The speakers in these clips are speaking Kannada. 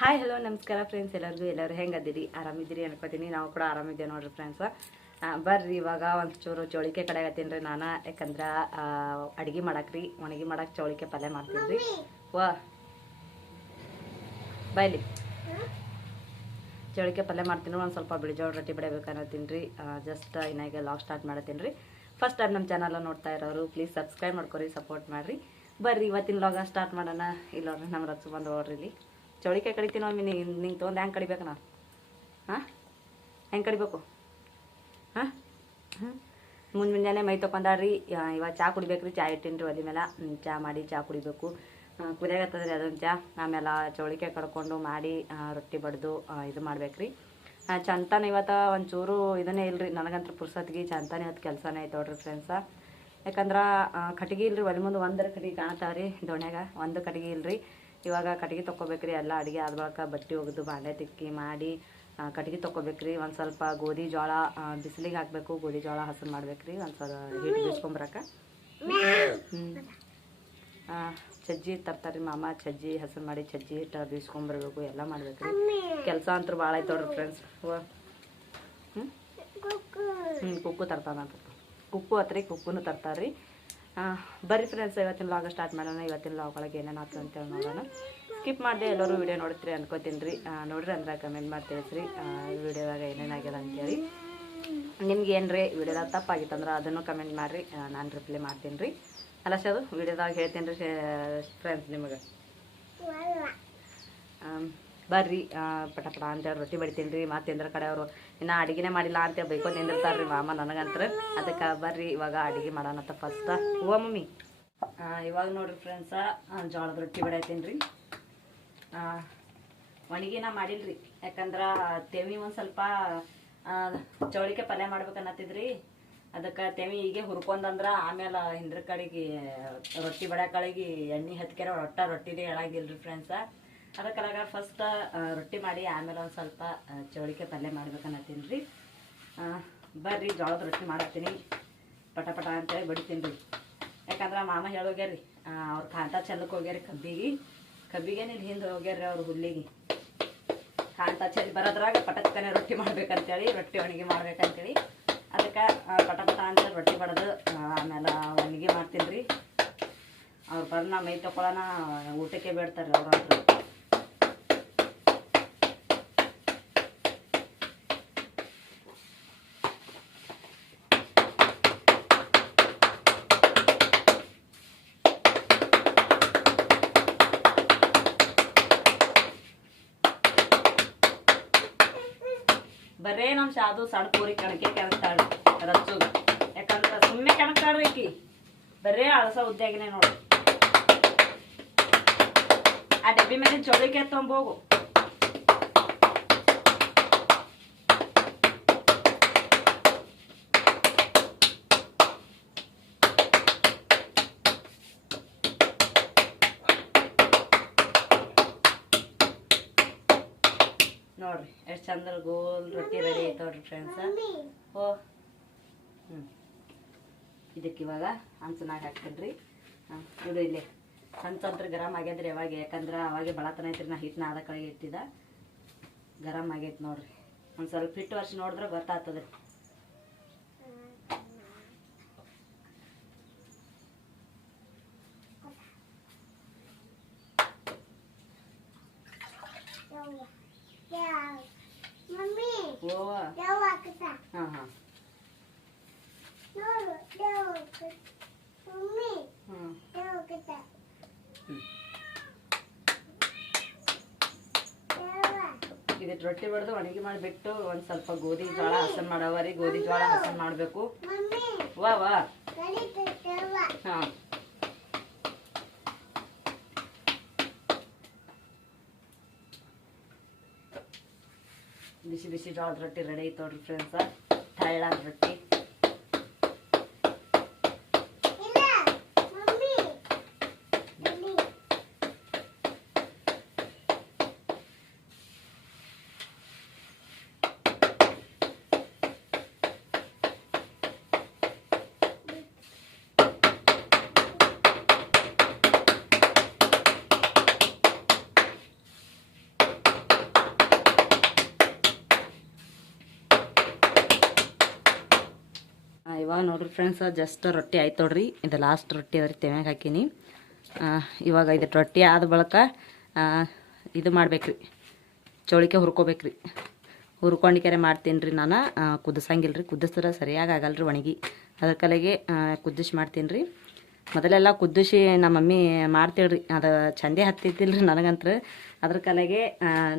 ಹಾಯ್ ಹಲೋ ನಮಸ್ಕಾರ ಫ್ರೆಂಡ್ಸ್, ಎಲ್ಲರೂ ಹೆಂಗದಿರಿ? ಆರಾಮಿದ್ದೀರಿ ಅನ್ಕೋತೀನಿ. ನಾವು ಕೂಡ ಆರಾಮಿದ್ದೇವೆ ನೋಡ್ರಿ ಫ್ರೆಂಡ್ಸ್. ಬರ್ರಿ ಇವಾಗ ಒಂಚೂರು ಚೌಳಿಕೆ ಕಡೆ ಆಗತ್ತೀನಿ ರೀ ನಾನು. ಯಾಕಂದ್ರೆ ಅಡುಗೆ ಮಾಡಾಕ್ರಿ, ಒಣಗಿ ಮಾಡಕ್ಕೆ ಚೌಳಿಕೆ ಪಲ್ಯ ಮಾಡ್ತೀನಿ ರೀ. ವಾ ಬಾಯ್ಲಿ ಚೌಳಿಕೆ ಪಲ್ಯ ಮಾಡ್ತೀನಿ. ಒಂದು ಸ್ವಲ್ಪ ಬಿಳಿಜೋಳ ರೊಟ್ಟಿ ಬಿಡಬೇಕನ್ನತ್ತೀನಿ ರೀ. ಜಸ್ಟ್ ಇನ್ನಾಗೆ ಲಾಗ್ ಸ್ಟಾರ್ಟ್ ಮಾಡತ್ತೀನಿ ರೀ. ಫಸ್ಟ್ ಟೈಮ್ ನಮ್ಮ ಚಾನಲ್ ನೋಡ್ತಾ ಇರೋರು ಪ್ಲೀಸ್ ಸಬ್ಸ್ಕ್ರೈಬ್ ಮಾಡ್ಕೊರಿ, ಸಪೋರ್ಟ್ ಮಾಡಿರಿ. ಬರ್ರಿ ಇವತ್ತಿನ ಲಾಗ ಸ್ಟಾರ್ಟ್ ಮಾಡೋಣ. ಇಲ್ಲೋಡ್ರಿ ನಮ್ಮ ರಚ್ಚು ಬಂದು ನೋಡ್ರಿ ಇಲ್ಲಿ ಚೌಳಿಕೆ ಕಡಿತೀನಿ ನೋಡಿ. ನಿಂಗೆ ತೊಗೊಂಡು ಹೆಂಗೆ ಕಡಿಬೇಕು ನಾನು? ಹೆಂಗೆ ಕಡಿಬೇಕು? ಮುಂಜಾನೆ ಮೈ ತೊಗೊಂಡಾಡ್ರಿ. ಇವಾಗ ಚಹಾ ಕುಡಿಬೇಕು ರೀ. ಚಹಾ ಇಟ್ಟಿನಿ ರೀ ಒಲೆ ಮೇಲೆ. ಚಹಾ ಮಾಡಿ ಚಹಾ ಕುಡಿಬೇಕು. ಕುದಿಯಾಗತ್ತದ್ರಿ ಅದೊಂದು ಚಹಾ. ಆಮೇಲೆ ಚೌಳಿಕೆ ಕಡ್ಕೊಂಡು ಮಾಡಿ ರೊಟ್ಟಿ ಬಡ್ದು ಇದು ಮಾಡ್ಬೇಕು ರೀ. ಚಂತಾನೆ ಇವತ್ತು ಒಂಚೂರು ಇದನ್ನೇ ಇಲ್ರಿ ನನಗಂತೂ ಪುರ್ಸತ್ಗೆ. ಚಂತಾನೆ ಇವತ್ತು ಕೆಲಸನೇ ಐತೆ ನೋಡ್ರಿ ಫ್ರೆಂಡ್ಸ. ಯಾಕಂದ್ರೆ ಕಟ್ಗೆ ಇಲ್ರಿ ಒಲೆ ಮುಂದೆ. ಒಂದರ ಕಟ್ಗೆ ಕಾಣ್ತಾವ್ರಿ ದೋಣ್ಯಾಗ, ಒಂದು ಕಟ್ಗೆ ಇಲ್ರಿ. ಇವಾಗ ಕಟ್ಗೆ ತೊಗೋಬೇಕ್ರಿ. ಎಲ್ಲ ಅಡುಗೆ ಆದ ಬಳಿಕ ಬಟ್ಟೆ ಒಗೆದು ಬಾಂಡೆ ತಿಕ್ಕಿ ಮಾಡಿ ಕಟ್ಗೆ ತೊಗೋಬೇಕ್ರಿ. ಒಂದು ಸ್ವಲ್ಪ ಗೋಧಿ ಜೋಳ ಬಿಸಿಲಿಗೆ ಹಾಕಬೇಕು. ಗೋಧಿ ಜೋಳ ಹಸರು ಮಾಡ್ಬೇಕ್ರಿ. ಒಂದು ಸ್ವಲ್ಪ ಹಿಟ್ಟು ಬೀಸ್ಕೊಂಬರಕ್ಕೆ. ಚಜ್ಜಿ ತರ್ತಾರೆ ಮಾಮ. ಚಜ್ಜಿ ಹಸರು ಮಾಡಿ ಚಜ್ಜಿ ಹಿಟ್ಟು ಬೀಸ್ಕೊಂಬರ್ಬೇಕು. ಎಲ್ಲ ಮಾಡ್ಬೇಕ್ರಿ. ಕೆಲಸ ಅಂತೂ ಭಾಳ ಐತೆ ನೋಡ್ರಿ ಫ್ರೆಂಡ್ಸ್. ಕುಕ್ಕು ತರ್ತಾನಂತ. ಕುಕ್ಕು ಹತ್ರಿ ಕುಕ್ಕುನು ತರ್ತಾರ್ರಿ. ಬರ್ರಿ ಫ್ರೆಂಡ್ಸ್, ಇವತ್ತಿನ ಲಾಗ ಸ್ಟಾರ್ಟ್ ಮಾಡೋಣ. ಇವತ್ತಿನ ಲಾಗ್ ಒಳಗೆ ಏನೇನು ಆಗ್ತದೆ ಅಂತೇಳಿ ನೋಡೋಣ. ಸ್ಕಿಪ್ ಮಾಡಿದೆ ಎಲ್ಲರೂ ವಿಡಿಯೋ ನೋಡ್ತೀರಿ ಅನ್ಕೋತೀನಿ ರೀ. ನೋಡ್ರಿ ಅಂದ್ರೆ ಕಮೆಂಟ್ ಮಾಡಿ ತಿಳಿಸ್ರಿ ವಿಡಿಯೋದಾಗ ಏನೇನಾಗ್ಯದ ಅಂತೇಳಿ. ನಿಮ್ಗೆ ಏನು ರೀ ವಿಡಿಯೋದಾಗ ತಪ್ಪಾಗಿತ್ತಂದ್ರೆ ಅದನ್ನು ಕಮೆಂಟ್ ಮಾಡಿರಿ, ನಾನು ರಿಪ್ಲೈ ಮಾಡ್ತೀನಿ ರೀ. ಅಲ್ಲಷ್ಟೇ ಅದು ವಿಡಿಯೋದಾಗ ಹೇಳ್ತೀನಿ ರೀ ಫ್ರೆಂಡ್ಸ್ ನಿಮಗೆ. ಬರ್ರಿ ಪಟ ಪಟ ಅಂತೇಳಿ ರೊಟ್ಟಿ ಬಡಿತೀನಿ ರೀ. ಮತ್ತು ತಿಂದ್ರ ಕಡೆ ಅವರು ಇನ್ನೂ ಅಡುಗೆನೇ ಮಾಡಿಲ್ಲ ಅಂತೇಳಿ ಬೈಕೊಂಡು ನಿಂದಿರ್ತಾರೆ ರೀ ಮಾಮ ನನಗಂತ್ರ. ಅದಕ್ಕೆ ಬರ್ರಿ ಇವಾಗ ಅಡುಗೆ ಮಾಡೋಣತ್ತ ಫಸ್ಟ್. ಹೂವ ಮಮ್ಮಿ ಇವಾಗ ನೋಡ್ರಿ ಫ್ರೆಂಡ್ಸ ಜೋಳದ ರೊಟ್ಟಿ ಬಡಿತೀನಿ ರೀ. ಒಣಗಿನ ಮಾಡಿಲ್ರಿ. ಯಾಕಂದ್ರೆ ತೆವಿ ಒಂದು ಸ್ವಲ್ಪ ಚೌಳಿಕೆ ಪಲ್ಯ ಮಾಡ್ಬೇಕನ್ನತ್ತಿದ್ರಿ. ಅದಕ್ಕೆ ತೆವಿ ಹೀಗೆ ಹುರ್ಕೊಂಡಂದ್ರೆ ಆಮೇಲೆ ಹಿಂದ್ರ ಕಡೆಗೆ ರೊಟ್ಟಿ ಬಡಿಯೋಕಳಿಗೆ ಎಣ್ಣೆ ಹತ್ಕೆರೆ ರೊಟ್ಟಿನೇ ಹೇಳಾಗಿಲ್ರಿ ಫ್ರೆಂಡ್ಸ. ಅದಕ್ಕೆಲ್ಲ ಫಸ್ಟ್ ರೊಟ್ಟಿ ಮಾಡಿ ಆಮೇಲೆ ಒಂದು ಸ್ವಲ್ಪ ಚೌಳಿಕೆ ಪಲ್ಯ ಮಾಡ್ಬೇಕನ್ನತ್ತೀನಿ ರೀ. ಬರ್ರಿ ಜೋಳದ ರೊಟ್ಟಿ ಮಾಡತ್ತೀನಿ. ಪಟ ಪಟ ಅಂತೇಳಿ ಬಡಿತೀನಿ ರೀ. ಯಾಕಂದ್ರೆ ಮಾಮ ಹೇಳೋಗ್ಯಾರಿ ಅವ್ರು ಕಾಂತ ಚೆಲ್ಲಕ್ಕೆ ಹೋಗ್ಯಾರಿ ಕಬ್ಬಿಗೆ ನೀನು ಹಿಂದೆ ಹೋಗ್ಯಾರ್ರಿ ಅವ್ರು ಹುಲ್ಲಿಗೆ. ಕಾಂತ ಚೆಲ್ಲಿ ಬರೋದ್ರಾಗ ಪಟಕ್ಕನೆ ರೊಟ್ಟಿ ಮಾಡ್ಬೇಕಂತೇಳಿ, ರೊಟ್ಟಿ ಒಣಗಿ ಮಾಡ್ಬೇಕಂತೇಳಿ. ಅದಕ್ಕೆ ಪಟ ಪಟ ಅಂತೇಳಿ ರೊಟ್ಟಿ ಬಡದು ಆಮೇಲೆ ಒಣಗಿ ಮಾಡ್ತೀನಿ ರೀ. ಅವ್ರು ಬರ್ನ ಮೈ ತಗೊಳ್ಳೋಣ ಊಟಕ್ಕೆ ಬೇಡ್ತಾರೆ ಅವ್ರಂತೂ. ಬರೇ ನಮ್ಮ ಶಾದು ಸಣ್ಣ ಪೂರಿ ಕಣಕ್ಕೆ ಕೆಣಕ್ತಾಳ್ರಿ ರಚ್ಚು. ಯಾಕಂದ್ರೆ ಸುಮ್ಮನೆ ಕೆಣಕ್ತಾಳ್ರಿ ಈಕಿ. ಬರೇ ಅಳಸ ಉದ್ದಾಗಿನೇ ನೋಡಿ. ಆ ಡಬ್ಬಿ ಮೇಲೆ ಚೌಳಿಕೆ ತೊಂಬೋಗು. ನೋಡ್ರಿ ಎಷ್ಟು ಚಂದ ಗೋಲ್ ರೊಟ್ಟಿ ರೆಡಿ ಐತೆ ನೋಡ್ರಿ ಫ್ರೆಂಡ್ಸ. ಇದಕ್ಕೆ ಇವಾಗ ಹಂಚನಾಗ ಹಾಕ್ತೀನಿ ರೀ. ನೋಡು ಇಲ್ಲಿ ಹಂಚಂತ್ರ ಗರಮ್ ಆಗ್ಯದ್ರಿ ಅವಾಗ. ಯಾಕಂದ್ರೆ ಅವಾಗೆ ಬಳತನ ಐತ್ರಿ. ನಾ ಹಿಟ್ಟನ್ನ ಆದ ಕಡೆಗೆ ಇಟ್ಟಿದ್ದ ಗರಮ್ ಆಗೈತೆ ನೋಡ್ರಿ. ಒಂದು ಸ್ವಲ್ಪ ಹಿಟ್ಟು ವರ್ಷ ನೋಡಿದ್ರೆ ಗೊತ್ತಾಗ್ತದೆ. ಇದಕ್ಕೆ ರೊಟ್ಟಿ ಬಡ್ದು ಒಣಗಿ ಮಾಡಿಬಿಟ್ಟು ಒಂದು ಸ್ವಲ್ಪ ಗೋಧಿ ಜೋಳ ಹಸನ್ ಮಾಡವರಿ. ಗೋಧಿ ಜೋಳ ಹಸನ್ ಮಾಡಬೇಕು. ವಾ ಹಾಂ ಬಿಸಿ ಬಿಸಿ ಜೋಳದ ರೊಟ್ಟಿ ರೆಡಿ ಐತೆ ನೋಡ್ರಿ ಫ್ರೆಂಡ್ಸ. ಥೈಲಾಂಡ್ ರೊಟ್ಟಿ. ಇವಾಗ ನೋಡ್ರಿ ಫ್ರೆಂಡ್ಸ್ ಜಸ್ಟ್ ರೊಟ್ಟಿ ಆಯ್ತು ನೋಡ್ರಿ. ಇದು ಲಾಸ್ಟ್ ರೊಟ್ಟಿ ಅದ್ರಿ ತೆಮ್ಯಾಗ ಹಾಕೀನಿ. ಇವಾಗ ಇದು ರೊಟ್ಟಿ ಆದ ಬಳಿಕ ಇದು ಮಾಡ್ಬೇಕ್ರಿ, ಚೌಳಿಕೆ ಹುರ್ಕೋಬೇಕ್ರಿ. ಹುರ್ಕೊಂಡಿಕೆರೆ ಮಾಡ್ತೀನಿ ರೀ ನಾನು. ಕುದಿಸಂಗಿಲ್ಲ ರೀ, ಕುದಿಸಿದ್ರೆ ಸರಿಯಾಗಿ ಆಗಲ್ಲ ರೀ ಒಣಗಿ. ಅದ್ರ ಕಲೆಗೆ ಕುದಿಸಿ ಮಾಡ್ತೀನಿ ರೀ. ಮೊದಲೆಲ್ಲ ಕುದಿಸಿ ನಮ್ಮ ಮಮ್ಮಿ ಮಾಡ್ತೀಳ್ರಿ, ಅದು ಚಂದೇ ಹತ್ತಿದ್ದಿಲ್ಲ ರೀ ನನಗಂತ್ರ. ಅದ್ರ ಕಲೆಗೆ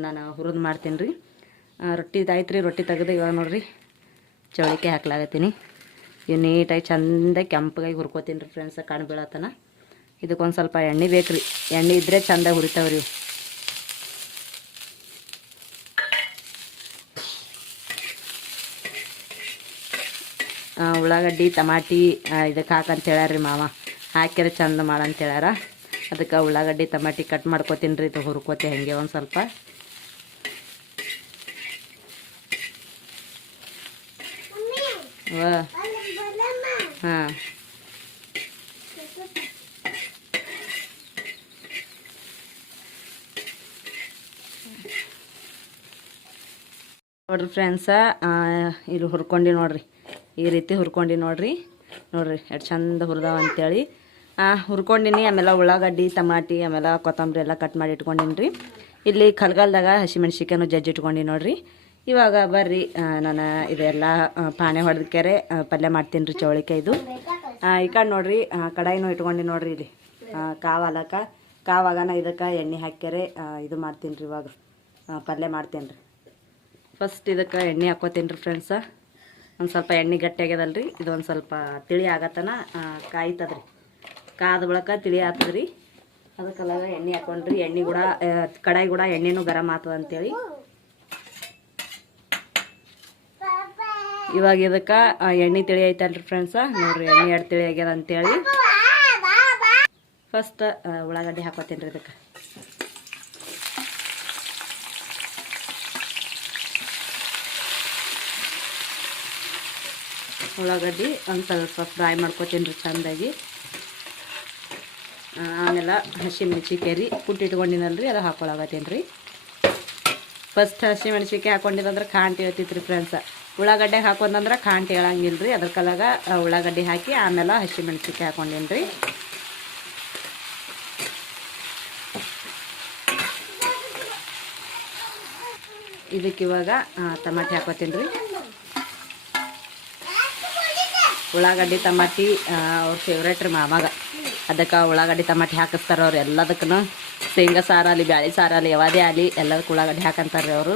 ನಾನು ಹುರಿದು ಮಾಡ್ತೀನಿ ರೀ. ರೊಟ್ಟಿ ಇದಾಯ್ತು ರೀ. ರೊಟ್ಟಿ ತೆಗೆದು ಇವಾಗ ನೋಡ್ರಿ ಚೌಳಿಕೆ ಹಾಕ್ಲಾಗತ್ತೀನಿ. ಇವು ನೀಟಾಗಿ ಚಂದ ಕೆಂಪಗಾಗಿ ಹುರ್ಕೋತೀನಿ ರೀ ಫ್ರೆಂಡ್ಸ್, ಕಣ್ಣು ಬೀಳತ್ತನ. ಇದಕ್ಕೊಂದು ಸ್ವಲ್ಪ ಎಣ್ಣೆ ಬೇಕು ರೀ, ಎಣ್ಣೆ ಇದ್ದರೆ ಚಂದ ಹುರಿತಾವ್ರಿ ಇವು. ಉಳ್ಳಾಗಡ್ಡಿ ಟಮಾಟಿ ಇದಕ್ಕೆ ಹಾಕಂತ ಹೇಳ್ಯಾರ ಮಾವ. ಹಾಕಿದ್ರೆ ಚಂದ ಮಾಡಂತ ಹೇಳ್ಯಾರ. ಅದಕ್ಕೆ ಉಳ್ಳಾಗಡ್ಡಿ ಟಮಾಟಿ ಕಟ್ ಮಾಡ್ಕೊತೀನಿ ರೀ. ಇದು ಹುರ್ಕೋತೆ ಹಾಗೆ ಒಂದು ಸ್ವಲ್ಪ. ಹಾಂ ನೋಡ್ರಿ ಫ್ರೆಂಡ್ಸ, ಇಲ್ಲಿ ಹುರ್ಕೊಂಡು ನೋಡ್ರಿ, ಈ ರೀತಿ ಹುರ್ಕೊಂಡು ನೋಡ್ರಿ ಎಷ್ಟು ಚಂದ ಹುರಿದಾವ ಅಂತೇಳಿ ಹುರ್ಕೊಂಡಿನಿ. ಆಮೇಲೆ ಉಳ್ಳಾಗಡ್ಡಿ ಟಮಾಟಿ ಆಮೇಲೆ ಕೊತ್ತಂಬರಿ ಎಲ್ಲ ಕಟ್ ಮಾಡಿ ಇಟ್ಕೊಂಡಿನಿ ರೀ. ಇಲ್ಲಿ ಕಲ್ಗಲ್ದಾಗ ಹಸಿಮೆಣ್ಸಿಕಾಯನ್ನು ಜಜ್ಜಿ ಇಟ್ಕೊಂಡು ನೋಡ್ರಿ. ಇವಾಗ ಬರ್ರಿ ನಾನು ಇದೆಲ್ಲ ಪಾನೆ ಹೊಡೆದಕ್ಕೆರೆ ಪಲ್ಯ ಮಾಡ್ತೀನಿ ರೀ ಚೌಳಿಕೆ. ಇದು ಈ ಕಡೆ ನೋಡ್ರಿ ಕಡಾಯಿನೂ ಇಟ್ಕೊಂಡು ನೋಡ್ರಿ. ಇಲ್ಲಿ ಕಾವಾಗನ ಇದಕ್ಕೆ ಎಣ್ಣೆ ಹಾಕ್ಯಾರೆ ಇದು ಮಾಡ್ತೀನಿ ರೀ. ಇವಾಗ ಪಲ್ಯ ಮಾಡ್ತೀನಿ ರೀ. ಫಸ್ಟ್ ಇದಕ್ಕೆ ಎಣ್ಣೆ ಹಾಕ್ಕೋತೀನಿ ರೀ ಫ್ರೆಂಡ್ಸ. ಒಂದು ಸ್ವಲ್ಪ ಎಣ್ಣೆ ಗಟ್ಟಿ ಆಗ್ಯದಲ್ರಿ, ಇದು ಒಂದು ಸ್ವಲ್ಪ ತಿಳಿ ಆಗತ್ತನ ಕಾಯ್ತದ್ರಿ. ಕಾದ ಬಳಿಕ ತಿಳಿ ಆಗ್ತದ್ರಿ. ಅದಕ್ಕೆಲ್ಲ ಎಣ್ಣೆ ಹಾಕೊಂಡ್ರಿ. ಎಣ್ಣೆ ಕೂಡ ಕಡಾಯಿ ಕೂಡ ಎಣ್ಣೆನೂ ಗರಂ ಆಗ್ತದ ಅಂತೇಳಿ ಇವಾಗ ಇದಕ್ಕೆ ಎಣ್ಣೆ ತಿಳಿ ಐತಲ್ರಿ ಫ್ರೆಂಡ್ಸ. ನೋಡ್ರಿ ಎಣ್ಣೆ ಎರಡು ತಿಳಿ ಆಗ್ಯದ ಅಂತೇಳಿ ಫಸ್ಟ್ ಉಳ್ಳಾಗಡ್ಡಿ ಹಾಕೋತೀನಿ ರೀ ಇದಕ್ಕೆ. ಉಳ್ಳಾಗಡ್ಡಿ ಒಂದು ಸ್ವಲ್ಪ ಫ್ರೈ ಮಾಡ್ಕೊತೀನಿ ರೀ ಚೆಂದಾಗಿ. ಆಮೇಲೆ ಹಸಿಮೆಣ್ಸಿಕಾಯಿ ರೀ ಕುಟ್ಟಿಟ್ಕೊಂಡಿನಲ್ರಿ, ಅದು ಹಾಕೊಳಗತ್ತೀನಿ ರೀ. ಫಸ್ಟ್ ಹಸಿಮೆಣ್ಸಿಕಾಯಿ ಹಾಕೊಂಡಿದಂದ್ರೆ ಕಾಂಟಿ ಹೇಳ್ತಿತ್ತು ರೀ ಫ್ರೆಂಡ್ಸ. ಉಳ್ಳಾಗಡ್ಡೆ ಹಾಕೊಂಡ್ರೆ ಕಾಂಟಿ ಹೇಳಂಗಿಲ್ಲ ರೀ. ಅದ್ರ ಕಲಾಗ ಉಳ್ಳಾಗಡ್ಡಿ ಹಾಕಿ ಆಮೇಲೆ ಹಸಿಮೆಣ್ಸಿಕಾಯಿ ಹಾಕೊಂಡೀನಿ ರೀ. ಇದಕ್ಕೆ ಇವಾಗ ಟಮಾಟಿ ಹಾಕೋತೀನಿ ರೀ. ಉಳ್ಳಾಗಡ್ಡಿ ಟಮಾಟಿ ಅವ್ರ ಫೇವ್ರೇಟ್ ರೀ ಮಾಮಾಗ. ಅದಕ್ಕೆ ಉಳ್ಳಾಗಡ್ಡಿ ಟಮಾಟಿ ಹಾಕಿಸ್ತಾರೆ ಅವ್ರು ಎಲ್ಲದಕ್ಕೂ. ಶೇಂಗಾ ಸಾರಾಗಲಿ ಬ್ಯಾಳಿ ಸಾರಾಗಲಿ ಯಾವುದೇ ಆಗಲಿ ಎಲ್ಲದಕ್ಕೆ ಉಳ್ಳಾಗಡ್ಡಿ ಹಾಕಂತಾರೆ ರೀ ಅವರು.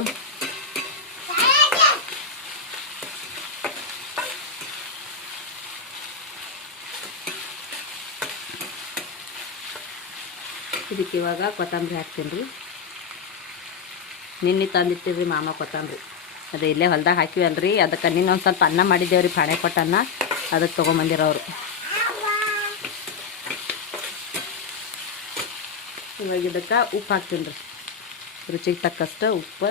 ಇದಕ್ಕೆ ಇವಾಗ ಕೊತ್ತಂಬರಿ ಹಾಕ್ತೀನಿ ರೀ. ನಿನ್ನೆ ತಂದಿರ್ತೀವಿ ಮಾಮ ಕೊತ್ತಂಬರಿ, ಅದು ಇಲ್ಲೇ ಹೊಲ್ದಾಗ ಹಾಕಿವಲ್ರಿ. ಅದಕ್ಕೆ ನಿನ್ನ ಒಂದು ಸ್ವಲ್ಪ ಅನ್ನ ಮಾಡಿದ್ದೇವ್ರಿ, ಪಾಣೆ ಕೊಟ್ಟನ್ನ, ಅದಕ್ಕೆ ತೊಗೊಂಬಂದಿರೋರು. ಇವಾಗ ಇದಕ್ಕೆ ಉಪ್ಪು ಹಾಕ್ತೀನಿ ರೀ, ರುಚಿಗೆ ತಕ್ಕಷ್ಟು ಉಪ್ಪು.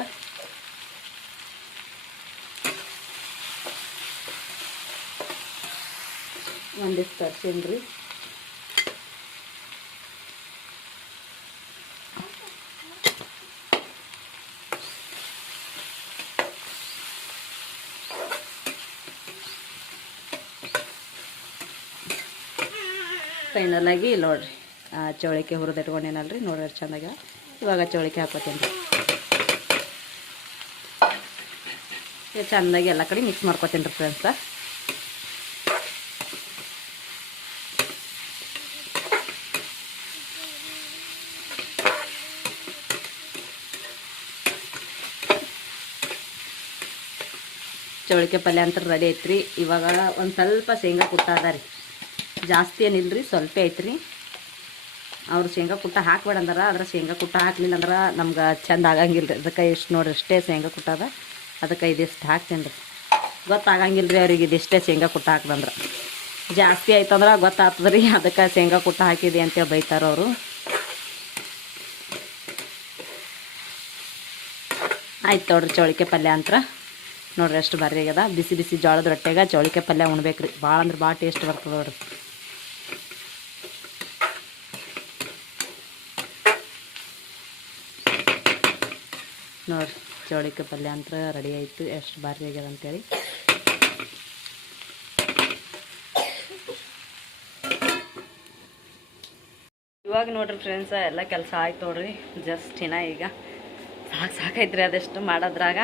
ಒಂದಿಷ್ಟು ತರ್ತೀನಿ ರೀ. ಫೈನಲಾಗಿ ನೋಡ್ರಿ ಚೌಳಿಕೆ ಹುರಿದಿಟ್ಕೊಂಡೇನಲ್ರಿ, ನೋಡ್ರಿ ಎಷ್ಟು ಚಂದಾಗ. ಇವಾಗ ಚೌಳಿಕೆ ಹಾಕೋತೀನಿ ರೀ. ಚೆಂದಾಗಿ ಎಲ್ಲ ಕಡೆ ಮಿಕ್ಸ್ ಮಾಡ್ಕೊತೀನಿ ರೀ ಫ್ರೆಂಡ್ಸ. ಚೌಳಿಕೆ ಪಲ್ಯ ಅಂತ ರೆಡಿ ಐತ್ರಿ. ಇವಾಗ ಒಂದು ಸ್ವಲ್ಪ ಶೇಂಗಾ ಕುಟ್ಟ ಅದ ರೀ, ಜಾಸ್ತಿ ಏನಿಲ್ಲ ರೀ, ಸ್ವಲ್ಪ ಐತ್ರಿ. ಅವ್ರು ಶೇಂಗಾ ಕುಟ್ಟ ಹಾಕ್ಬೇಡ ಅಂದಾರ, ಆದ್ರೆ ಶೇಂಗಾ ಕುಟ್ಟ ಹಾಕ್ಲಿಲ್ಲ ಅಂದ್ರೆ ನಮ್ಗೆ ಚಂದ ಆಗಂಗಿಲ್ಲ ರೀ. ಅದಕ್ಕೆ ಇಷ್ಟು ನೋಡ್ರಿ, ಇಷ್ಟೇ ಶೇಂಗಾ ಕುಟ್ಟದ. ಅದಕ್ಕೆ ಇದಿಷ್ಟು ಹಾಕ್ತೀನಿ ರೀ. ಗೊತ್ತಾಗಂಗಿಲ್ಲ ರೀ ಅವ್ರಿಗೆ ಇದಿಷ್ಟೇ ಶೇಂಗಾ ಕುಟ್ಟ ಹಾಕ್ದಂದ್ರೆ. ಜಾಸ್ತಿ ಆಯ್ತಂದ್ರೆ ಗೊತ್ತಾಗ್ತದೆ ರೀ, ಅದಕ್ಕೆ ಶೇಂಗಾ ಕುಟ್ಟ ಹಾಕಿದೆ ಅಂತೇಳಿ ಬೈತಾರೆ ಅವರು. ಆಯ್ತು ನೋಡ್ರಿ ಚೌಳಿಕೆ ಪಲ್ಯ ಅಂತ ನೋಡ್ರಿ ಎಷ್ಟು ಬರ್ರಿ ಆಗ್ಯದ. ಬಿಸಿ ಬಿಸಿ ಜೋಳದ ರೊಟ್ಟೆಗೆ ಚೌಳಿಕೆ ಪಲ್ಯ ಉಣ್ಬೇಕು ರೀ. ಭಾಳ ಅಂದ್ರೆ ಭಾಳ ಟೇಸ್ಟ್ ಬರ್ತದೆ ನೋಡ್ರಿ. ನೋಡ್ರಿ ಚೌಳಿಕೆ ಪಲ್ಯ ಅಂತ ರೆಡಿ ಆಯಿತು. ಎಷ್ಟು ಬಾರಿ ಆಗ್ಯದ ಅಂತೇಳಿ ಇವಾಗ ನೋಡ್ರಿ ಫ್ರೆಂಡ್ಸ ಎಲ್ಲ ಕೆಲಸ ಆಯ್ತು ನೋಡ್ರಿ. ಜಸ್ಟ್ ಈಗ ಸಾಕೈತ್ರಿ ಅದೆಷ್ಟು ಮಾಡೋದ್ರಾಗ.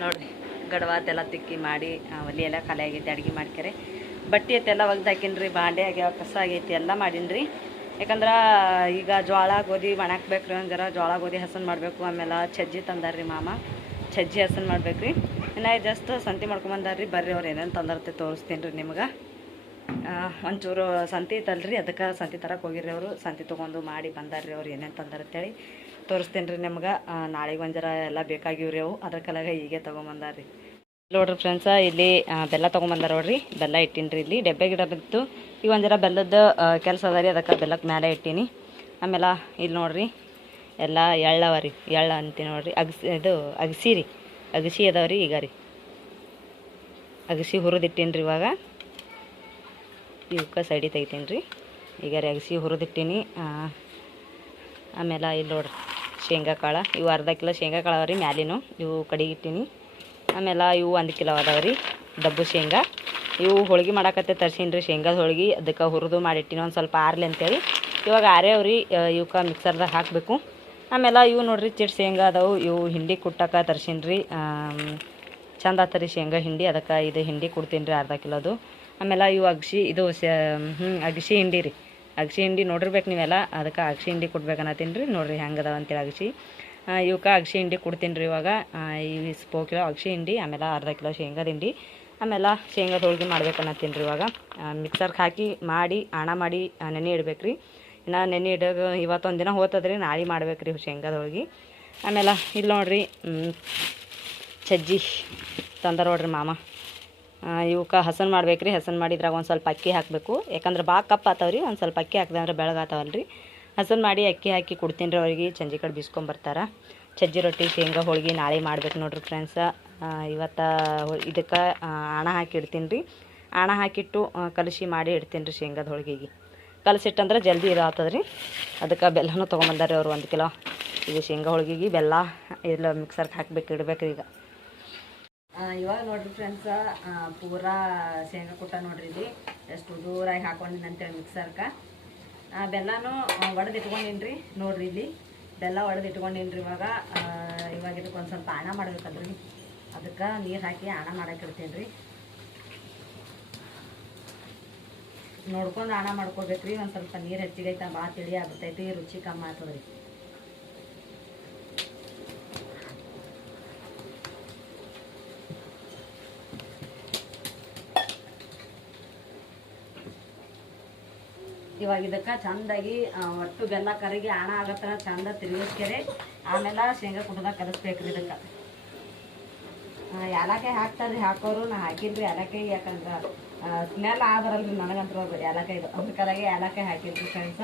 ನೋಡ್ರಿ ಗಡವಾತೆಲ್ಲ ತಿಕ್ಕಿ ಮಾಡಿ ಒಲಿ ಎಲ್ಲ ಖಾಲಿ ಆಗೈತಿ. ಅಡುಗೆ ಮಾಡ್ಕೆರೆ ಬಟ್ಟೆ ಐತೆಲ್ಲ ಒಗ್ದು ಹಾಕಿನ್ರಿ. ಬಾಂಡೆ ಆಗ್ಯಾವ, ಕಸ ಆಗೈತಿ, ಎಲ್ಲ ಮಾಡೀನಿ. ಯಾಕಂದ್ರೆ ಈಗ ಜೋಳ ಗೋಧಿ ಒಣಾಕ್ಬೇಕು ರೀ. ಒಂದು ಜೋಳ ಗೋಧಿ ಹಸನ್ ಮಾಡಬೇಕು. ಆಮೇಲೆ ಸಜ್ಜಿ ತಂದಾರ್ರಿ ಮಾಮ, ಸಜ್ಜಿ ಹಸನ್ ಮಾಡ್ಬೇಕು ರೀ. ಇನ್ನು ಜಸ್ಟ್ ಸಂತಿ ಮಾಡ್ಕೊಂಬಂದಾರ್ರಿ. ಬರ್ರಿ ಅವ್ರು ಏನೇನು ತಂದಿರ್ತೆ ತೋರಿಸ್ತೀನಿ ರೀ ನಿಮ್ಗೆ. ಒಂಚೂರು ಸಂತಿ ಐತಲ್ರಿ, ಅದಕ್ಕೆ ಸಂತಿ ತರಕ್ಕೆ ಹೋಗಿರ್ರಿ ಅವರು. ಸಂತಿ ತೊಗೊಂಡು ಮಾಡಿ ಬಂದಾರ್ರಿ ಅವ್ರು ಏನೇನು ತಂದಾರಂತೇಳಿ ತೋರಿಸ್ತೀನಿ ರೀ ನಿಮ್ಗೆ. ನಾಳೆಗೆ ಒಂಜರ ಎಲ್ಲ ಬೇಕಾಗಿವ್ರಿ ಅವು, ಅದ್ರ ಕಲಾಗ ಹೀಗೆ ತೊಗೊಂಬಂದಾರ್ರಿ. ನೋಡ್ರಿ ಫ್ರೆಂಡ್ಸ, ಇಲ್ಲಿ ಬೆಲ್ಲ ತೊಗೊಂಬಂದಾರ ನೋಡ್ರಿ. ಬೆಲ್ಲ ಇಟ್ಟೀನಿ ರೀ. ಇಲ್ಲಿ ಡೆಬ್ಬೆ ಗಿಡ ಬಿತ್ತು. ಈಗ ಒಂಜರ ಬೆಲ್ಲದ ಕೆಲಸ ಅದ ರೀ, ಅದಕ್ಕೆ ಬೆಲ್ಲಕ್ಕೆ ಮೇಲೆ ಇಟ್ಟೀನಿ. ಆಮೇಲೆ ಇಲ್ಲಿ ನೋಡ್ರಿ ಎಲ್ಲ ಎಳ್ಳವ ರೀ. ಎಳ್ಳು ಅಂತೀನಿ ನೋಡ್ರಿ. ಅಗಸಿ ರೀ, ಅಗಸಿ ಅದಾವ ರೀ. ಈಗ ರೀ ಅಗಸಿ ಹುರಿದಿಟ್ಟೀನಿ ರೀ. ಇವಾಗ ಇವಕ್ಕೆ ಸೈಡಿ ತೆಗಿತೀನಿ ರೀ. ಈಗ ರೀ ಅಗಸಿ ಹುರಿದಿಟ್ಟೀನಿ. ಆಮೇಲೆ ಇಲ್ಲಿ ನೋಡ್ರಿ ಶೇಂಗಾ ಕಾಳು. ಇವು ಅರ್ಧ ಕಿಲೋ ಶೇಂಗಾ ಕಾಳು ಅವ ರೀ ಮ್ಯಾಲಿನೂ. ಇವು ಕಡೆಗೆ ಇಟ್ಟೀನಿ. ಆಮೇಲೆ ಇವು 1 ಕಿಲೋ ಅದಾವ ರೀ ಡಬ್ಬು ಶೇಂಗಾ. ಇವು ಹೋಳ್ಗೆ ಮಾಡಾಕತ್ತೆ ತರ್ಸೀನಿ ರೀ, ಶೇಂಗಾದ ಹೋಳ್ಗೆ. ಅದಕ್ಕೆ ಹುರಿದು ಮಾಡಿಟ್ಟಿನಿ ಒಂದು ಸ್ವಲ್ಪ ಆರ್ಲಿ ಅಂತೇಳಿ. ಇವಾಗ ಆರ್ಯಾವ್ರಿ. ಇವಕ್ಕೆ ಮಿಕ್ಸರ್ದಾಗ ಹಾಕಬೇಕು. ಆಮೇಲೆ ಇವು ನೋಡ್ರಿ ಚಿಟ್ ಶೇಂಗಾ ಅದಾವು. ಇವು ಹಿಂಡಿ ಕುಟ್ಟಕ್ಕೆ ತರ್ಸೀನಿ ರೀ. ಚಂದ ಆತರಿ ಶೇಂಗಾ ಹಿಂಡಿ. ಅದಕ್ಕೆ ಇದು ಹಿಂಡಿ ಕೊಡ್ತೀನಿ ರೀ ಅರ್ಧ ಕಿಲೋದು. ಆಮೇಲೆ ಇವು ಅಗಸಿ, ಇದು ಅಗಸಿ ಹಿಂಡಿ ರೀ. ಅಗಸಿ ಹಿಂಡಿ ನೋಡಿರ್ಬೇಕು ನೀವೆಲ್ಲ. ಅದಕ್ಕೆ ಅಗಸಿ ಹಿಂಡಿ ಕೊಡ್ಬೇಕನ್ನತ್ತೀನಿ ರೀ. ನೋಡಿರಿ ಹೆಂಗೆ ಅದಾವ ಅಂತೇಳಿ ಅಗಸಿ. ಇವಕ್ಕೆ ಅಗಸಿ ಹಿಂಡಿ ಕೊಡ್ತೀನಿ ರೀ ಇವಾಗ. ಈ 4 ಕಿಲೋ ಅಗಸಿ ಹಿಂಡಿ, ಆಮೇಲೆ ಅರ್ಧ ಕಿಲೋ ಶೇಂಗಾದ ಹಿಂಡಿ, ಆಮೇಲೆ ಶೇಂಗಾದ ಹೋಳ್ಗೆ ಮಾಡ್ಬೇಕನ್ನತ್ತೀನಿ ರೀ ಇವಾಗ. ಮಿಕ್ಸರ್ಗೆ ಹಾಕಿ ಮಾಡಿ ಆಣ ಮಾಡಿ ನೆನೆ ಇಡ್ಬೇಕು ರೀ. ಇನ್ನು ನೆನೆ ಇಡೋದು ಇವತ್ತೊಂದು ದಿನ ಹೋಗ್ತದ್ರಿ. ನಾಳೆ ಮಾಡ್ಬೇಕು ರೀ ಶೇಂಗಾದ ಹೋಳ್ಗೆ. ಆಮೇಲೆ ಇಲ್ಲಿ ನೋಡ್ರಿ ಸಜ್ಜಿ ತಂದಾರ ನೋಡ್ರಿ ಮಾಮ. ಇವಕ್ಕೆ ಹಸನ್ ಮಾಡ್ಬೇಕು ರೀ. ಹಸನ್ ಮಾಡಿದ್ರಾಗ ಒಂದು ಸ್ವಲ್ಪ ಅಕ್ಕಿ ಹಾಕಬೇಕು. ಯಾಕಂದ್ರೆ ಭಾಳ ಕಪ್ ಆತಾವ್ರಿ. ಒಂದು ಸ್ವಲ್ಪ ಅಕ್ಕಿ ಹಾಕಿದೆ ಅಂದ್ರೆ ಬೆಳಗಾತಾವಲ್ಲ ರೀ. ಹಸನ್ ಮಾಡಿ ಅಕ್ಕಿ ಹಾಕಿ ಕೊಡ್ತೀನಿ ರೀ ಅವ್ರಿಗೆ. ಸಂಜೆ ಕಡೆ ಬಿಸ್ಕೊಂಬರ್ತಾರೆ. ಸಜ್ಜಿ ರೊಟ್ಟಿ ಶೇಂಗಾ ಹೋಳ್ಗೆ ನಾಳೆ ಮಾಡ್ಬೇಕು ನೋಡ್ರಿ ಫ್ರೆಂಡ್ಸ. ಇವತ್ತು ಇದಕ್ಕೆ ಆಣ ಹಾಕಿ ಇಡ್ತೀನಿ ರೀ. ಆಣ ಹಾಕಿಟ್ಟು ಕಲಸಿ ಮಾಡಿ ಇಡ್ತೀನಿ ರೀ ಶೇಂಗಾದ ಹೋಳ್ಗೆಗೆ. ಕಲಸಿಟ್ಟಂದ್ರೆ ಜಲ್ದಿ ಇದು ಆಗ್ತದೆ ರೀ. ಅದಕ್ಕೆ ಬೆಲ್ಲನೂ ತೊಗೊಂಬಂದಾರೆ ಅವರು 1 ಕಿಲೋ. ಇದು ಶೇಂಗಾ ಹೋಳ್ಗೆಗೆ ಬೆಲ್ಲ ಇಲ್ಲ ಮಿಕ್ಸರ್ಗೆ ಹಾಕ್ಬೇಕು, ಇಡಬೇಕು ಈಗ. ಇವಾಗ ನೋಡ್ರಿ ಫ್ರೆಂಡ್ಸ, ಪೂರಾ ಶೇಂಗಾ ಕುಟ್ಟ ನೋಡ್ರಿ. ಇಲ್ಲಿ ಎಷ್ಟು ದೂರಾಗಿ ಹಾಕೊಂಡಿನಿ ಅಂತೇಳಿ ಮಿಕ್ಸರ್ಗೆ. ಬೆಲ್ಲನೂ ಒಡೆದು ಇಟ್ಕೊಂಡಿನಿ ರೀ. ನೋಡ್ರಿ ಇಲ್ಲಿ ಬೆಲ್ಲ ಒಡೆದು ಇಟ್ಕೊಂಡಿನಿ ರೀ. ಇವಾಗ ಇದಕ್ಕೆ ಒಂದು ಸ್ವಲ್ಪ ಆಣ ಮಾಡ್ಬೇಕಲ್ರಿ. ಅದಕ್ಕೆ ನೀರು ಹಾಕಿ ಆಣ ಮಾಡಕ್ಕೆ ಇಡ್ತೀನಿ ರೀ. ನೋಡ್ಕೊಂಡು ಆಣ ಮಾಡ್ಕೋಬೇಕ್ರಿ. ಒಂದು ಸ್ವಲ್ಪ ನೀರು ಹೆಚ್ಚಿಗೈತೆ, ಭಾಳ ತಿಳಿ ಆಗ್ಬಿಟ್ಟೈತಿ, ರುಚಿ ಕಮ್ಮಿ ಆಗ್ತದೆ ರೀ. ಇವಾಗ ಇದಕ್ಕೆ ಚಂದಾಗಿ ಒಟ್ಟು ಬೆಲ್ಲ ಕರಗಿ ಆಣ ಆಗತ್ತರ ಚಂದ ತಿರುಗಿಸ್ಕೆರೆ ಆಮೇಲೆ ಶೇಂಗಾ ಕುಟ್ಟದಾಗ ಕಲಿಸ್ಬೇಕ್ರಿ. ಇದಕ್ಕೆ ಏಲಕ್ಕಾಯಿ ಹಾಕ್ತಾರ್ರಿ ಹಾಕೋರು. ನಾ ಹಾಕಿನ್ರಿ ಏಲಕ್ಕಾಯಿ. ಯಾಕಂದ್ರೆ ಸ್ಮೆಲ್ ಬರಲ್ರಿ ನನಗಂತೂ ಏಲಕ್ಕಾಯಿದು. ಅದಕ್ಕಾಗಿ ಏಲಕ್ಕಾಯಿ ಹಾಕಿನ್ರಿ ಫ್ರೆಂಡ್ಸ.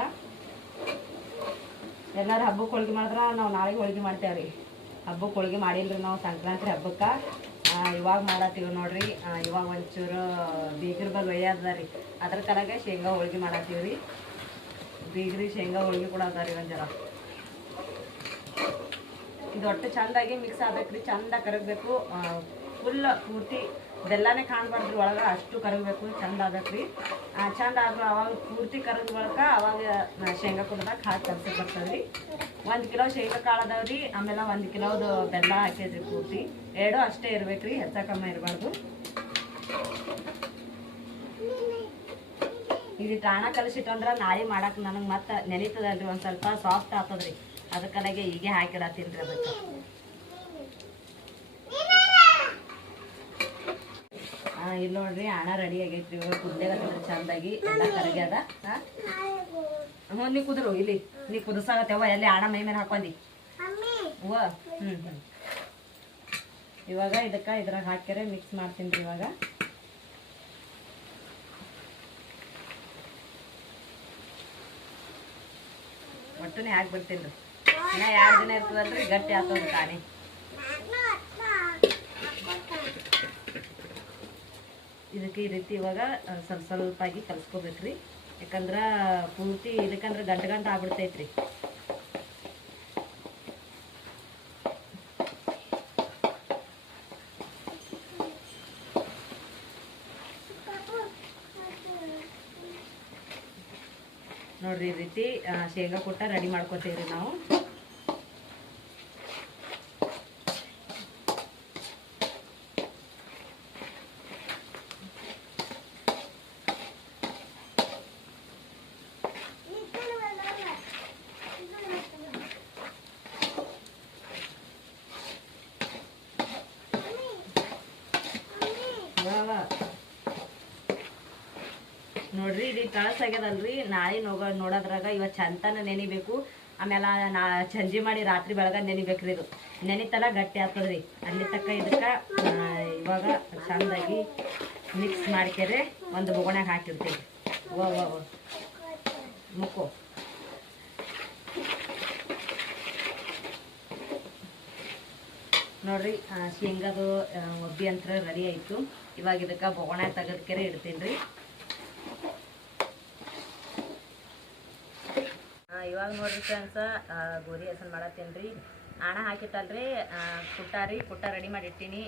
ಎಲ್ಲರೂ ಹಬ್ಬಕ್ಕೆ ಹೋಳ್ಗೆ ಮಾಡಿದ್ರೆ ನಾವು ನಾಳೆಗೆ ಹೋಳ್ಗೆ ಮಾಡ್ತೇವ್ರಿ. ಹಬ್ಬಕ್ಕೆ ಹೋಳ್ಗೆ ಮಾಡಿಲ್ರಿ ನಾವು ಸಂಕ್ರಾಂತಿ ಹಬ್ಬಕ್ಕೆ. ಇವಾಗ ಮಾಡತ್ತೀವಿ ನೋಡ್ರಿ. ಇವಾಗ ಒಂಚೂರು ಬೀಗ್ರ ಬಲ್ ಒಯ್ಯದ ರೀ. ಅದ್ರ ಕಲಾಗೆ ಶೇಂಗಾ ಹೋಳ್ಗೆ ಮಾಡತ್ತೀವಿ ರೀ. ಬೀಗ್ರಿ ಶೇಂಗಾ ಹೋಳ್ಗೆ ಕೂಡ ಅದ ರೀ ಒಂಜರ. ಇದು ಒಟ್ಟು ಚಂದಾಗಿ ಮಿಕ್ಸ್ ಆಗ್ಬೇಕ್ರಿ. ಚಂದ ಕರಗಬೇಕು. ಫುಲ್ ಪೂರ್ತಿ ಬೆಲ್ಲನೇ ಕಾಣ್ಬಾರ್ದ್ರಿ ಒಳಗೆ, ಅಷ್ಟು ಕರಗಬೇಕು. ಚಂದ ಆಗ್ಬೇಕ್ರಿ. ಚಂದ ಆದ್ರೂ ಅವಾಗ ಪೂರ್ತಿ ಕರಗ ಬಳಕ ಅವಾಗ ಶೇಂಗಾ ಕುಡ್ದಾಗ ಹಾಕಿ ಕಲ್ಸಕ್ಕೆ ಬರ್ತದೆ ರೀ. 1 ಕಿಲೋ ಶೇಂಗಾ ಕಾಳು ಅದಾವ್ರಿ. ಆಮೇಲೆ 1 ಕಿಲೋದು ಬೆಲ್ಲ ಹಾಕಿದ್ರಿ. ಪೂರ್ತಿ ಎರಡು ಅಷ್ಟೇ ಇರ್ಬೇಕ್ರಿ, ಹೆಚ್ಚ ಕಮ್ಮಿ ಇರಬಾರ್ದು. ಇದು ಆಣ ಕಲಿಸಿಟ್ಟಂದ್ರೆ ನಾಳೆ ಮಾಡಕ್ಕೆ ನನಗೆ ಮತ್ತೆ ನೆನೀತದಲ್ರಿ. ಒಂದು ಸ್ವಲ್ಪ ಸಾಫ್ಟ್ ಆಗ್ತದ್ರಿ. ಅದಕ್ಕಲಾಗೆ ಹೀಗೆ ಹಾಕಿಡತ್ತೀನಿ ರೀ. ಅದಕ್ಕೆ ಇಲ್ಲಿ ನೋಡ್ರಿ ಆಣ ರೆಡಿ ಆಗೈತ್ರಿ. ಇವಾಗ ಕುದ್ಲೇಗತ್ತದ್ರಿ ಚಂದಾಗಿ. ಎಲ್ಲ ಕರಗ್ಯದ. ಹ್ಞೂ ನೀ ಕುದ್ರು ಇಲ್ಲಿ. ನೀ ಕುದಿಸಾಗತ್ತೇವ ಎಲ್ಲಿ ಆಣ ಮೈ ಮೇಲೆ ಹಾಕೊಂಡಿ ಹೂವ. ಇವಾಗ ಇದಕ್ಕೆ ಇದ್ರಾಗ ಹಾಕ್ಯಾರೆ ಮಿಕ್ಸ್ ಮಾಡ್ತೀನಿ ರೀ. ಇವಾಗ ಒಟ್ಟನೆ ಹಾಕ್ಬಿಡ್ತೀನಿ ರೀ. ಇನ್ನ 2 ದಿನ ಇರ್ತದಲ್ರಿ, ಗಟ್ಟಿ ಆಗ್ತದ ತಾನೇ. ಇದಕ್ಕೆ ಈ ರೀತಿ ಇವಾಗ ಸ್ವಲ್ಪ ಸ್ವಲ್ಪಾಗಿ ಕಲಿಸ್ಕೋಬೇಕ್ರಿ. ಯಾಕಂದ್ರೆ ಪೂರ್ತಿ ಇದಕ್ಕಂದ್ರೆ ಗಂಟು ಆಗ್ಬಿಡ್ತೈತ್ರಿ. ನೋಡ್ರಿ ಈ ರೀತಿ ಶೇಂಗಾ ಕೂಟ ರೆಡಿ ಮಾಡ್ಕೊತೀವ್ರಿ ನಾವು. ನೋಡ್ರಿ ಇದು ಕಳಸಾಗ್ಯದಲ್ರಿ, ನಾಳೆ ನೋಡೋದ್ರಾಗ ಇವತ್ತು ಚಂತನ ನೆನಿಬೇಕು. ಆಮೇಲೆ ಸಂಜೆ ಮಾಡಿ ರಾತ್ರಿ ಬೆಳಗ ನೆನಿಬೇಕ್ರಿ. ಇದು ನೆನಿತಲ ಗಟ್ಟಿ ಆಗ್ತದ್ರಿ. ಅಲ್ಲಿ ತಕ್ಕ ಇದಕ್ಕೆ ಇವಾಗ ಚಂದಾಗಿ ಮಿಕ್ಸ್ ಮಾಡ್ಕೆರೆ ಒಂದು ಬೊಗಣೆಗೆ ಹಾಕಿರ್ತೀವಿ. ಮುಕ್ಕು ನೋಡ್ರಿ ಶೇಂಗಾದು ಒಬ್ಬಿ ಅಂತ ರೆಡಿ ಆಯಿತು. ಇವಾಗ ಇದಕ್ಕೆ ಬೊಗಣೆ ತೆಗೆದ್ಕೆರೆ ಇಡ್ತೀನಿ ರೀ. ಇವಾಗ ನೋಡ್ರಿ ಫ್ರೆಂಡ್ಸ ಗೋಧಿ ಹಸನ್ ಮಾಡತ್ತೀನಿ ರೀ. ಆಣ ಹಾಕಿಟ್ಟಲ್ರಿ ಕುಟ್ಟ ರೆಡಿ ಮಾಡಿ ಇಟ್ಟೀನಿ.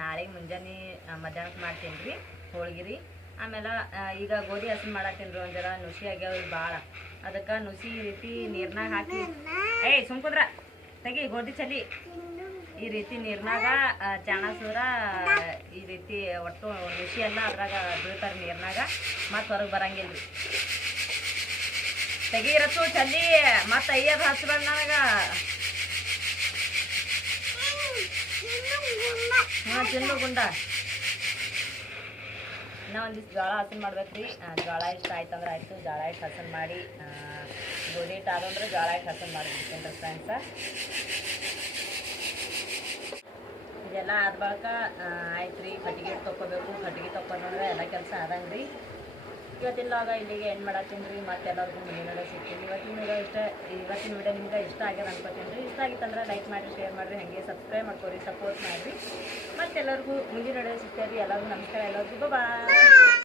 ನಾಳೆ ಮುಂಜಾನೆ ಮಧ್ಯಾಹ್ನಕ್ಕೆ ಮಾಡ್ತೀನಿ ರೀ ಹೋಳ್ಗೆ ರೀ. ಆಮೇಲೆ ಈಗ ಗೋಧಿ ಹಸನ್ ಮಾಡತ್ತೀನಿ ರೀ. ಒಂದು ಜರ ನುಸಿ ಆಗ್ಯಾವ್ರಿ ಭಾಳ. ಅದಕ್ಕೆ ನುಸಿ ಈ ರೀತಿ ನೀರ್ನಾಗ ಹಾಕಿ ಸುಮ್ಕುದ್ರ ತೆಗಿ ಗೋಧಿ ಚಲಿ. ಈ ರೀತಿ ನೀರ್ನಾಗ ಚಾಣಸೂರ ಈ ರೀತಿ ಒಟ್ಟು ನುಸಿ ಎಲ್ಲ ಅದ್ರಾಗ ಬೀಳ್ತಾರೆ ನೀರ್ನಾಗ. ಮತ್ತು ಹೊರಗೆ ಬರಂಗಿಲ್ಲ ರೀ. ತೆಗೀರತ್ತು ಚಲ್ಲಿ ಮತ್ತು ಅಯ್ಯದು ಹಚ್ಬೇಡ ನನಗೆ. ಹಾಂ ತಿನ್ನು ಗುಂಡ. ಇನ್ನೂ ಒಂದಿಷ್ಟು ಜೋಳ ಹಸನ್ ಮಾಡ್ಬೇಕು ರೀ. ಜೋಳ ಇಷ್ಟ ಆಯ್ತಂದ್ರೆ ಆಯಿತು. ಜೋಳ ಇಟ್ಟು ಹಸನ್ ಮಾಡಿ ಗೋಧಿ ಹಿಟ್ಟು ಆದಂದ್ರೆ ಜೋಳ ಇಟ್ಟು ಹಸನ್ ಮಾಡಿಬಿಡ್ತೀನಿ ರೀ ಫ್ರೆಂಡ್ಸ. ಇದೆಲ್ಲ ಆದ ಬಳಿಕ ಆಯ್ತು ರೀ ಕಟ್ಟಿಗೆ ಹಿಟ್ಟು ತೊಗೋಬೇಕು. ಕಟ್ಟಿಗೆ ತೊಗೊಂಡ್ರೆ ಎಲ್ಲ ಕೆಲಸ ಆದಂಗೆ ರೀ. ಇವತ್ತಿನವಾಗ ಇಲ್ಲಿಗೆ ಏನು ಮಾಡತ್ತೀನಿ ರೀ. ಮತ್ತೆ ಎಲ್ಲರಿಗೂ ಮುಂದಿನ ವಿಡಿಯೋ ಸಿಗ್ತೀನಿ. ಇವತ್ತಿನ ವಿಡಿಯೋ ನಿಮ್ಗೆ ಇಷ್ಟ ಆಗ್ಯದ ಅನ್ಕೋತೀನಿ ರೀ. ಇಷ್ಟ ಆಗಿತ್ತಂದ್ರೆ ಲೈಕ್ ಮಾಡಿರಿ, ಶೇರ್ ಮಾಡಿರಿ, ಹಾಗೆ ಸಬ್ಸ್ಕ್ರೈಬ್ ಮಾಡ್ಕೊರಿ, ಸಪೋರ್ಟ್ ಮಾಡಿರಿ. ಮತ್ತೆಲ್ಲರಿಗೂ ಮುಂದಿನ ವಿಡಿಯೋ ಸಿಗ್ತೇವೆ ರೀ. ಎಲ್ಲರಿಗೂ ನಮಸ್ಕಾರ. ಎಲ್ಲರಿಗೂ ಬಾಯ್.